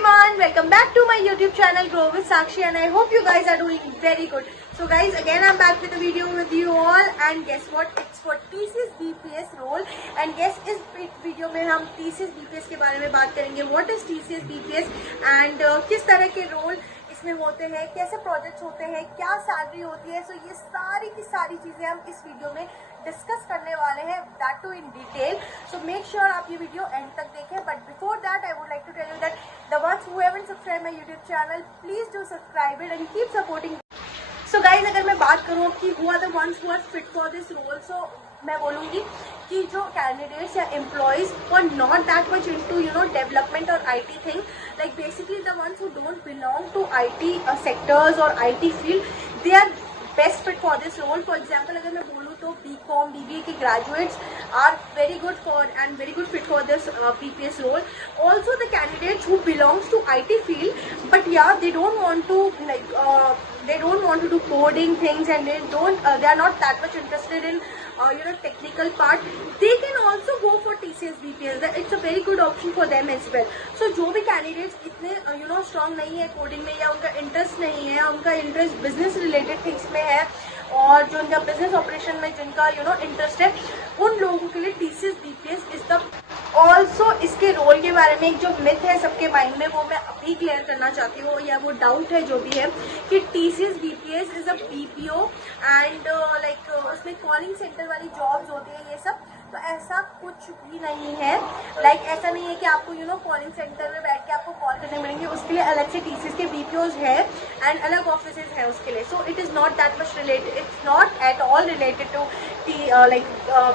everyone, welcome back to my YouTube channel Grow with Sakshi, and I hope you guys are doing very good. So guys, again I'm back with a video with you all, and guess what, it's for TCS BPS role. And guess इस video में हम TCS BPS के बारे में बात करेंगे. What is TCS BPS and किस तरह के रोल इसमें होते हैं, कैसे प्रोजेक्ट्स होते हैं, क्या सैलरी होती है. सो ये सारी की सारी चीजें हम इस वीडियो में डिस्कस करने वाले हैं, that too in detail. So make sure आप ये वीडियो एंड तक देखें. But before that I would like to tell you that the ones who haven't subscribe my YouTube channel, please do subscribe it and keep supporting. So guys, अगर मैं बात करूँ कि who are the ones who are fit for this role, so मैं बोलूँगी कि जो candidates या employees were not that much into development और IT thing, like basically the ones who don't belong to IT sectors और IT field, they are best fit for this role. For example अगर मैं बोलूँ तो BCom BBA के graduates are very good for and very good fit for this BPS role. Also the candidates who belongs to IT field but या they don't want to they don't want to do coding things and they are not that much interested in technical part, they can also go for TCS BPS. It's a very good option for them as well. So जो भी candidates इतने strong नहीं है coding में, या उनका interest नहीं है, उनका interest business related things में है, और जो उनका बिजनेस ऑपरेशन में जिनका इंटरेस्ट है, उन लोगों के लिए TCS BPS is the. Also इसके रोल के बारे में एक जो मिथ है सबके माइंड में, वो मैं अभी क्लियर करना चाहती हूँ, या वो डाउट है जो भी है, कि TCS BPS is a BPO and like उसमें कॉलिंग सेंटर वाली जॉब्स होती है ये सब. तो ऐसा कुछ भी नहीं है. लाइक ऐसा नहीं है कि आपको कॉलिंग सेंटर में बैठ के आपको कॉल करने मिलेंगे. उसके लिए अलग से TCS के BPOs है एंड अलग ऑफिस है उसके लिए. So it is not that much related, it's not at all related to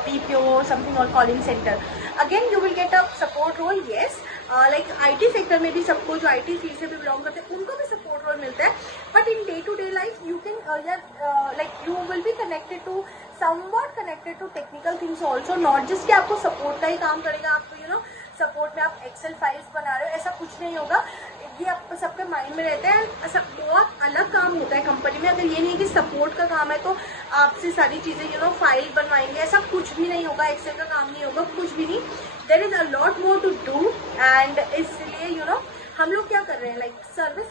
BPO something और calling centre. Again you will get a support role. Yes, like IT sector में भी सबको जो आईटी फील्ड से भी बिलोंग करते हैं उनको भी सपोर्ट रोल मिलता है. But in day to day life you can like you will be connected to somewhat connected to technical things also, not just कि आपको सपोर्ट का ही काम करेगा. आपको सपोर्ट में आप एक्सेल फाइल्स बना रहे हो, ऐसा कुछ नहीं होगा. ये आप सबके माइंड में रहता है. ऐसा बहुत अलग काम होता है कंपनी में. अगर ये नहीं है कि सपोर्ट का काम है तो आपसे सारी चीज़ें फाइल बनवाएंगे, ऐसा कुछ भी नहीं होगा. एक्सेल का काम नहीं होगा, कुछ भी नहीं. There is a lot more to do. And इसलिए हम लोग क्या कर रहे हैं, like service,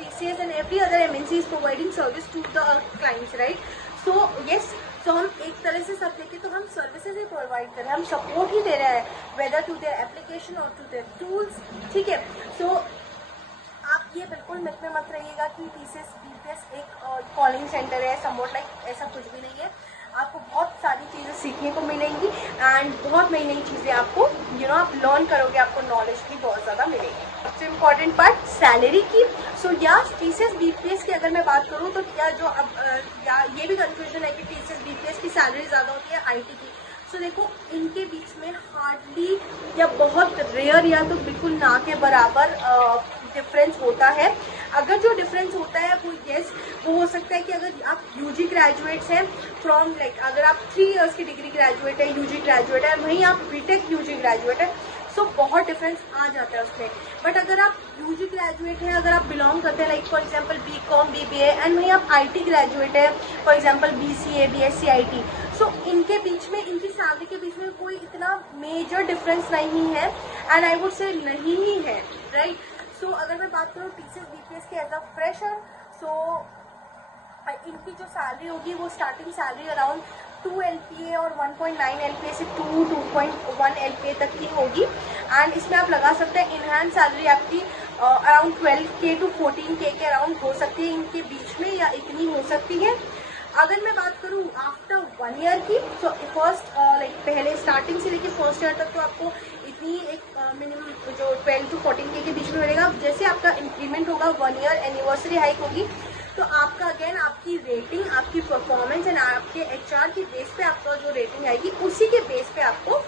TCS and every other MNC is providing service to the clients, right. So yes, तो हम एक तरह से सब देखें तो हम सर्विसेज ही प्रोवाइड कर रहे हैं, हम सपोर्ट ही दे रहे हैं, वेदर टू देयर एप्लीकेशन और टू देयर टूल्स. ठीक है. सो आप ये बिल्कुल मिथ में मत रहिएगा कि TCS BPS एक कॉलिंग सेंटर है, समवॉट लाइक ऐसा कुछ भी नहीं है. आपको बहुत सारी चीज़ें सीखने को मिलेंगी एंड बहुत नई नई चीज़ें आपको आप लर्न करोगे, आपको नॉलेज भी बहुत ज़्यादा मिलेगी. सबसे इम्पॉर्टेंट पार्ट सैलरी की. सो या TCS BPS की अगर मैं बात करूँ तो क्या जो अब या ये भी कंफ्यूजन है कि TCS BPS की सैलरी ज़्यादा होती है आईटी की. सो देखो, इनके बीच में हार्डली या बहुत रेयर या तो बिल्कुल ना के बराबर डिफरेंस होता है. अगर जो डिफरेंस होता है वो वो हो सकता है कि अगर आप UG ग्रेजुएट्स हैं फ्रॉम लाइक अगर आप 3 इयर्स की डिग्री ग्रेजुएट है, UG ग्रेजुएट है, वहीं आप BTech UG ग्रेजुएट है, सो बहुत डिफरेंस आ जाता है उसमें. बट अगर आप UG ग्रेजुएट हैं, अगर आप बिलोंग करते हैं like for example BCom BBA and वहीं आप IT ग्रेजुएट है, for example BCA BSc IT, सो इनके बीच में, इनकी सैलरी के बीच में कोई इतना मेजर डिफरेंस नहीं है, एंड आई वुड से नहीं ही है, राइट. सो अगर मैं बात करूँ TCS BPS के एज अ फ्रेशर, सो इनकी जो सैलरी होगी वो स्टार्टिंग सैलरी अराउंड 2 LPA और 1.9 LPA से 2.1 LPA तक की होगी. एंड इसमें आप लगा सकते हैं इनहैंस सैलरी आपकी अराउंड 12K to 14K के अराउंड हो सकती है इनके बीच में, या इतनी हो सकती है. अगर मैं बात करूँ आफ्टर 1 ईयर की, सो फर्स्ट लाइक पहले स्टार्टिंग से लेके फर्स्ट ईयर तक तो आपको इतनी एक मिनिमम जो 12 to 14K के बीच में मिलेगा. जैसे आपका इंक्रीमेंट होगा, 1 ईयर एनिवर्सरी हाइक होगी, तो आपका अगेन आपकी रेटिंग, आपकी परफॉर्मेंस एंड आपके HR की बेस पे आपका जो रेटिंग आएगी, उसी के बेस पे आपको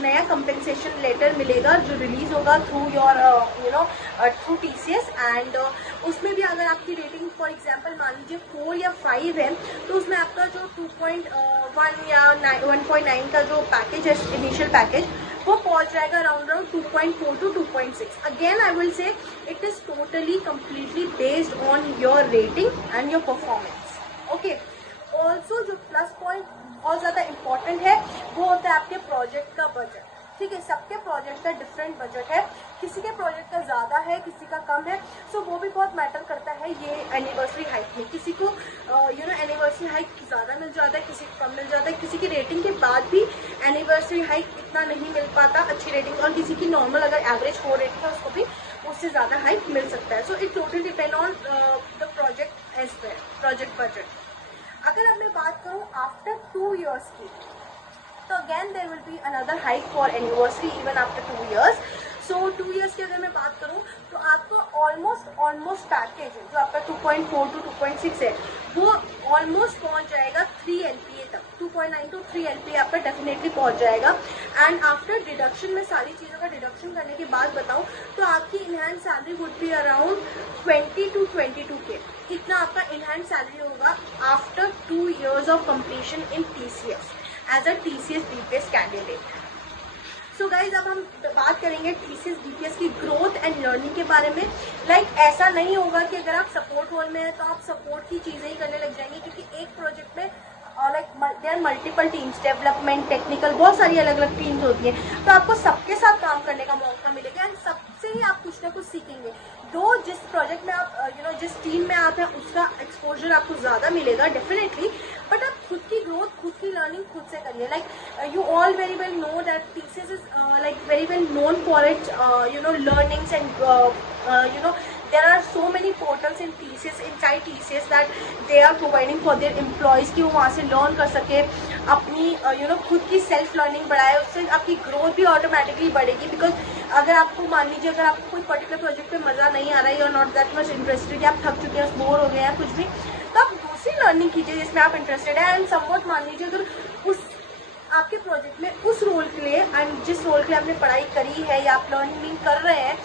नया कंपेंसेशन लेटर मिलेगा जो रिलीज होगा through your through TCS. And उसमें भी अगर आपकी रेटिंग फॉर एग्जांपल मान लीजिए 4 या 5 है, तो उसमें आपका जो 2.1 या 1.9 का जो पैकेज है, इनिशियल पैकेज, वो पहुंच जाएगा around 2.4 to 2.6. Again I will say it is totally completely based on your rating and your performance. Okay. Also जो प्लस पॉइंट बहुत ज़्यादा इम्पॉर्टेंट है वो होता है आपके प्रोजेक्ट का बजट. ठीक है, सबके प्रोजेक्ट का डिफरेंट बजट है, किसी के प्रोजेक्ट का ज़्यादा है, किसी का कम है, सो वो भी बहुत मैटर करता है ये एनिवर्सरी हाइक में। किसी को एनिवर्सरी हाइक ज़्यादा मिल जाता है, किसी को कम मिल जाता है, किसी की रेटिंग के बाद भी एनिवर्सरी हाइक इतना नहीं मिल पाता अच्छी रेटिंग, और किसी की नॉर्मल अगर एवरेज 4 रेटिंग है उसको भी उससे ज़्यादा हाइक मिल सकता है। So it totally depend on the project as well, project budget. अगर अब मैं बात करूँ आफ्टर 2 years की, तो again there will be another hike for anniversary even after 2 years। सो 2 years की अगर मैं बात करूँ तो आपको ऑलमोस्ट पैकेज है जो आपका 2.4 to 2.6 है, वो ऑलमोस्ट पहुंच जाएगा 3 LPA तक, 2.9 to 3 LPA आपका डेफिनेटली पहुंच जाएगा। एंड आफ्टर डिडक्शन में सारी चीज़ों का डिडक्शन करने के बाद बताऊं तो आपकी in hand salary would be around 20 to 22K, इतना आपका इनहैंड सैलरी होगा after 2 years of completion in TCS as a TCS DPS candidate. So guys अब हम बात करेंगे TCS DPS की ग्रोथ एंड लर्निंग के बारे में। ऐसा नहीं होगा कि अगर आप सपोर्ट रोल में हैं तो आप सपोर्ट की चीज़ें ही करने लग जाएंगे, क्योंकि एक प्रोजेक्ट में there are multiple teams, development, technical, बहुत सारी अलग अलग टीम्स होती हैं, तो आपको सबके साथ काम करने का मौका मिलेगा एंड सबसे ही आप कुछ ना कुछ सीखेंगे। दो जिस प्रोजेक्ट में आप जिस टीम में आप हैं उसका एक्सपोजर आपको ज़्यादा मिलेगा डेफिनेटली, बट आप खुद की ग्रोथ, खुद की लर्निंग खुद से करिए। You all very well know that TCS is very well known for its learnings and there are so many portals in TCS, inside TCS that they are providing for their employees कि वो वहाँ से learn कर सके, अपनी खुद की self learning बढ़ाए, उससे आपकी ग्रोथ भी ऑटोमेटिकली बढ़ेगी। बिकॉज अगर आपको मान लीजिए अगर आपको कोई पर्टिकुलर प्रोजेक्ट पे मज़ा नहीं आ रहा है, you are not that much interested, आप थक चुके हैं, बोर हो गए हैं कुछ भी, तो आप दूसरी लर्निंग कीजिए जिसमें आप इंटरेस्टेड है। एंड समवट मान लीजिए अगर उस आपके प्रोजेक्ट में उस रोल के लिए एंड जिस रोल के लिए आपने पढ़ाई करी है या आप लर्निंग कर रहे हैं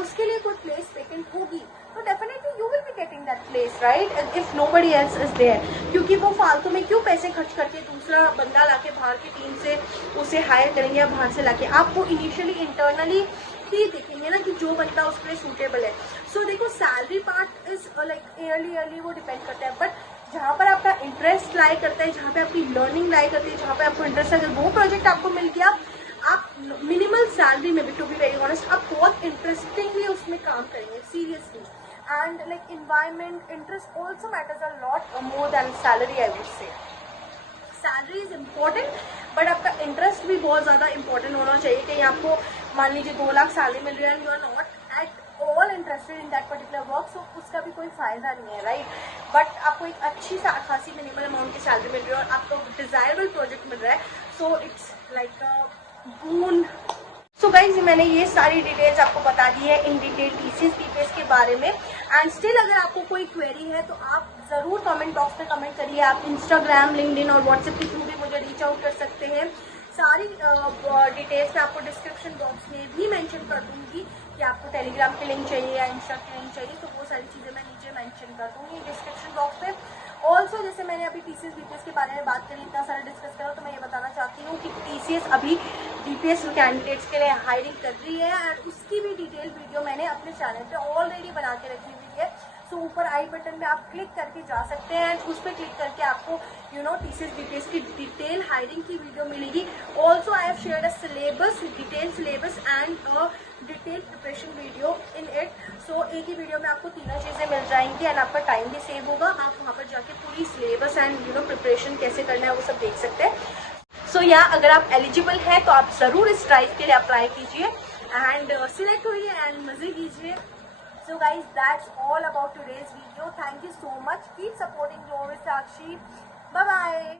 उसके लिए कोई प्लेस वेकेंट होगी, तो definitely you will be getting that place, right, if nobody else is there. क्योंकि वो फालतू में क्यों पैसे खर्च करके दूसरा बंदा लाके बाहर की टीम से उसे हायर करेंगे या बाहर से लाके, आपको इनिशियली इंटरनली ही देखेंगे ना कि जो बंदा उसके लिए सूटेबल है। सो देखो सैलरी पार्ट इज ईयरली वो डिपेंड करता है, बट जहाँ पर आपका इंटरेस्ट लाई करता है, जहाँ पे आपकी लर्निंग लाई करती है, जहाँ पे आपको इंटरेस्ट है, अगर वो प्रोजेक्ट आपको मिल गया, आप मिनिमल सैलरी में भी, टू बी वेरी ऑनेस्ट, आप बहुत इंटरेस्टिंगली उसमें काम करेंगे seriously. And environment, interest also matters a lot more than salary, I would say. Salary is important, but आपका इंटरेस्ट भी बहुत ज़्यादा इंपॉर्टेंट होना चाहिए। कहीं आपको मान लीजिए 2 लाख सैलरी मिल रही है and you are not at all interested in that particular work, so उसका भी कोई फायदा नहीं है, राइट। बट आपको एक अच्छी खासी मिनिमल अमाउंट की सैलरी मिल रही है और आपको डिजायरेबल प्रोजेक्ट मिल रहा है, so it's like a boon. So guys मैंने ये सारी डिटेल्स आपको बता दी है इन डिटेल TCS DPS के बारे में। एंड स्टिल अगर आपको कोई क्वेरी है तो आप ज़रूर कमेंट बॉक्स में कमेंट करिए। आप इंस्टाग्राम, लिंक्डइन और व्हाट्सएप के थ्रू भी मुझे रीच आउट कर सकते हैं। सारी डिटेल्स मैं आपको डिस्क्रिप्शन बॉक्स में भी मेंशन कर दूंगी कि आपको टेलीग्राम की लिंक चाहिए या इंस्टा की लिंक चाहिए, तो वो सारी चीज़ें मैं नीचे मेंशन कर दूंगी डिस्क्रिप्शन बॉक्स में। ऑल्सो जैसे मैंने अभी TCS DPS के बारे में बात करी, इतना सारा डिस्कस करा, तो मैं ये बताना चाहती हूँ कि TCS अभी DPS कैंडिडेट्स के लिए हायरिंग कर रही है एंड उसकी भी डिटेल वीडियो मैंने अपने चैनल पे ऑलरेडी बना के रखी हुई है। सो ऊपर आई बटन में आप क्लिक करके जा सकते हैं, उस पर क्लिक करके आपको TCS DPS की डिटेल हायरिंग की वीडियो मिलेगी। Also I have shared a syllabus, detail syllabus and a detail preparation video in it. So एक ही वीडियो में आपको तीनों चीज़ें मिल जाएंगी एंड आपका टाइम भी सेव होगा। आप वहाँ पर जाके पूरी सिलेबस एंड प्रिपरेशन कैसे करना है वो सब देख सकते हैं। सो अगर आप एलिजिबल हैं तो आप ज़रूर इस ड्राइव के लिए अप्लाई कीजिए एंड सिलेक्ट होइए एंड मज़े कीजिए। So guys, that's all about today's video. Thank you so much. Keep supporting Grow with Sakshi. Bye bye.